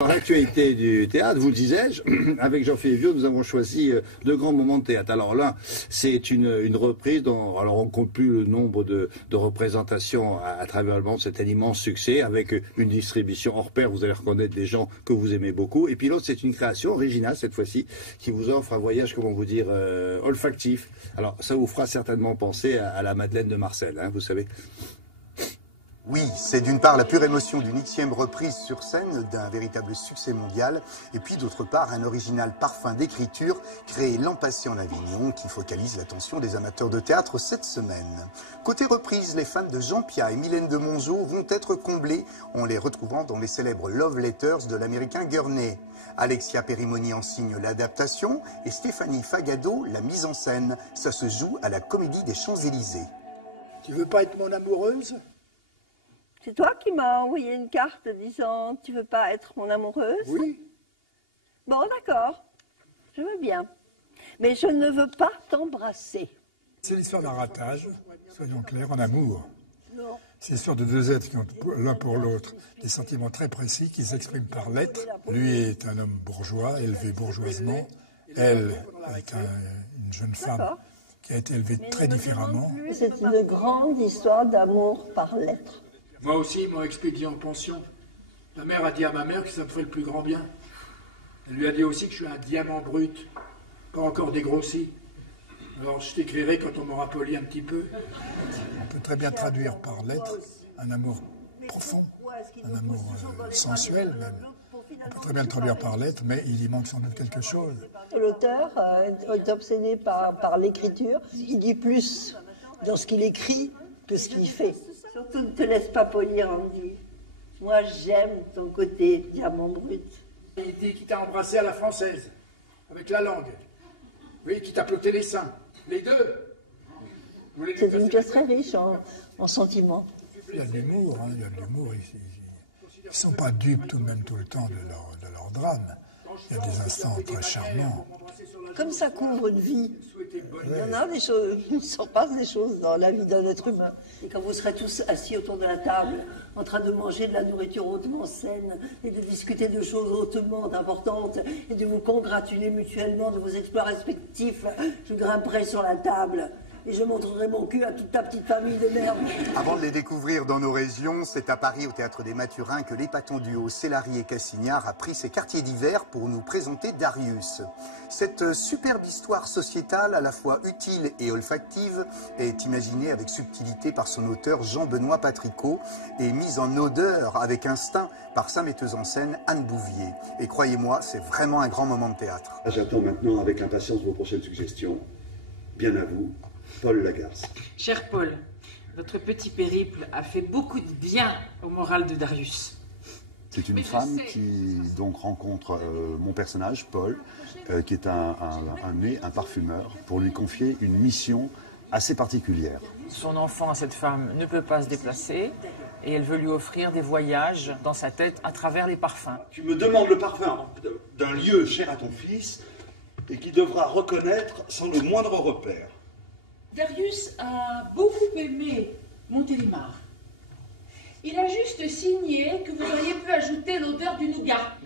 Dans l'actualité du théâtre, vous le disais-je, avec Jean-Philippe Viau, nous avons choisi de grands moments de théâtre. Alors là, c'est une reprise dont, alors on ne compte plus le nombre de représentations à travers le monde, c'est un immense succès, avec une distribution hors pair, vous allez reconnaître des gens que vous aimez beaucoup. Et puis l'autre, c'est une création originale, cette fois-ci, qui vous offre un voyage, comment vous dire, olfactif. Alors ça vous fera certainement penser à la Madeleine de Marcel, hein, vous savez. Oui, c'est d'une part la pure émotion d'une Xème reprise sur scène d'un véritable succès mondial, et puis d'autre part un original parfum d'écriture créé l'an passé en Avignon qui focalise l'attention des amateurs de théâtre cette semaine. Côté reprise, les fans de Jean Piat et Mylène de Mongeau vont être comblés en les retrouvant dans les célèbres Love Letters de l'américain Gurney. Alexia Perimoni en signe l'adaptation et Stéphanie Fagado la mise en scène. Ça se joue à la Comédie des Champs-Élysées. Tu veux pas être mon amoureuse ? C'est toi qui m'as envoyé une carte disant « Tu veux pas être mon amoureuse ?» Oui. Bon, d'accord. Je veux bien. Mais je ne veux pas t'embrasser. C'est l'histoire d'un ratage, soyons clairs, en amour. Non. C'est l'histoire de deux êtres qui ont l'un pour l'autre des sentiments très précis qui s'expriment par lettres. Lui est un homme bourgeois, élevé bourgeoisement. Elle est une jeune femme qui a été élevée très différemment. C'est une grande histoire d'amour par lettres. Moi aussi, ils m'ont expédié en pension. Ma mère a dit à ma mère que ça me ferait le plus grand bien. Elle lui a dit aussi que je suis un diamant brut, pas encore dégrossi. Alors je t'écrirai quand on m'aura poli un petit peu. On peut très bien traduire par lettres un amour profond, un amour sensuel même. On peut très bien le traduire par lettres, mais il y manque sans doute quelque chose. L'auteur est obsédé par l'écriture. Il dit plus dans ce qu'il écrit que ce qu'il fait. Surtout ne te laisse pas polir, Andy. Moi, j'aime ton côté diamant brut. Il dit qu'il t'a embrassé à la française, avec la langue. Oui, qui t'a ploté les seins. Les deux. C'est une pièce très riche en sentiments. Il y a de l'humour, hein, il y a de l'humour. Ils ne sont pas dupes tout de même tout le temps de leur drame. Il y a des instants très charmants. Comme ça couvre une vie, il y en a des choses, il s'en passe des choses dans la vie d'un être humain. Et quand vous serez tous assis autour de la table, en train de manger de la nourriture hautement saine, et de discuter de choses hautement importantes, et de vous congratuler mutuellement de vos exploits respectifs, je grimperai sur la table. Et je montrerai mon cul à toute ta petite famille de merde. Avant de les découvrir dans nos régions, c'est à Paris, au Théâtre des Mathurins, que l'épatant duo Célari et Cassignard a pris ses quartiers d'hiver pour nous présenter Darius. Cette superbe histoire sociétale, à la fois utile et olfactive, est imaginée avec subtilité par son auteur Jean-Benoît Patricot et mise en odeur avec instinct par sa metteuse en scène Anne Bouvier. Et croyez-moi, c'est vraiment un grand moment de théâtre. J'attends maintenant avec impatience vos prochaines suggestions. Bien à vous. Paul Lagarce. Cher Paul, votre petit périple a fait beaucoup de bien au moral de Darius. C'est une femme qui donc rencontre mon personnage, Paul, qui est un parfumeur, pour lui confier une mission assez particulière. Son enfant, cette femme, ne peut pas se déplacer et elle veut lui offrir des voyages dans sa tête à travers les parfums. Tu me demandes le parfum d'un lieu cher à ton fils et qui devra reconnaître sans le moindre repère. Darius a beaucoup aimé Montélimar. Il a juste signé que vous auriez pu ajouter l'odeur du nougat.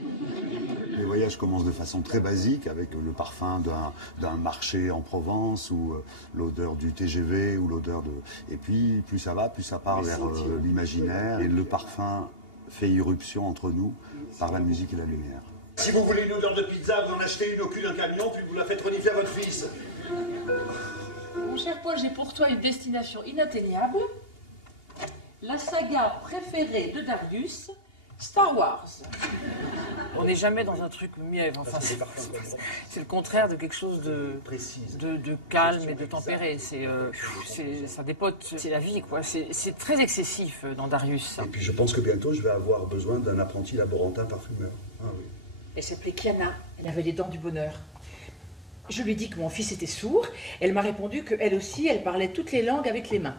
Les voyages commencent de façon très basique, avec le parfum d'un marché en Provence, ou l'odeur du TGV, ou l'odeur de... Et puis, plus ça va, plus ça part vers l'imaginaire, et le parfum fait irruption entre nous par la musique et la lumière. Si vous voulez une odeur de pizza, vous en achetez une au cul d'un camion, puis vous la faites renifler à votre fils. Mon cher Paul, j'ai pour toi une destination inatteignable. La saga préférée de Darius, Star Wars. On n'est jamais dans un truc mièvre. Enfin, c'est le contraire de quelque chose de calme et de tempéré. Ça dépote. C'est la vie, quoi. C'est très excessif dans Darius. Et puis je pense que bientôt, je vais avoir besoin d'un apprenti laborantin parfumeur. Ah oui. Elle s'appelait Kiana. Elle avait les dents du bonheur. Je lui ai dit que mon fils était sourd. Elle m'a répondu qu'elle aussi, elle parlait toutes les langues avec les mains.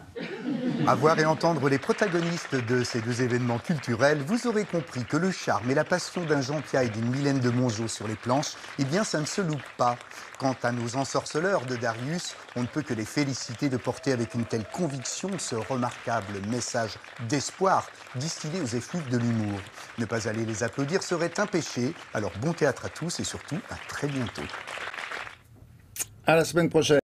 À voir et entendre les protagonistes de ces deux événements culturels, vous aurez compris que le charme et la passion d'un Jean-Pierre et d'une Mylène de Mongeau sur les planches, eh bien ça ne se loupe pas. Quant à nos ensorceleurs de Darius, on ne peut que les féliciter de porter avec une telle conviction ce remarquable message d'espoir distillé aux effluves de l'humour. Ne pas aller les applaudir serait un péché, alors bon théâtre à tous et surtout à très bientôt. À la semaine prochaine.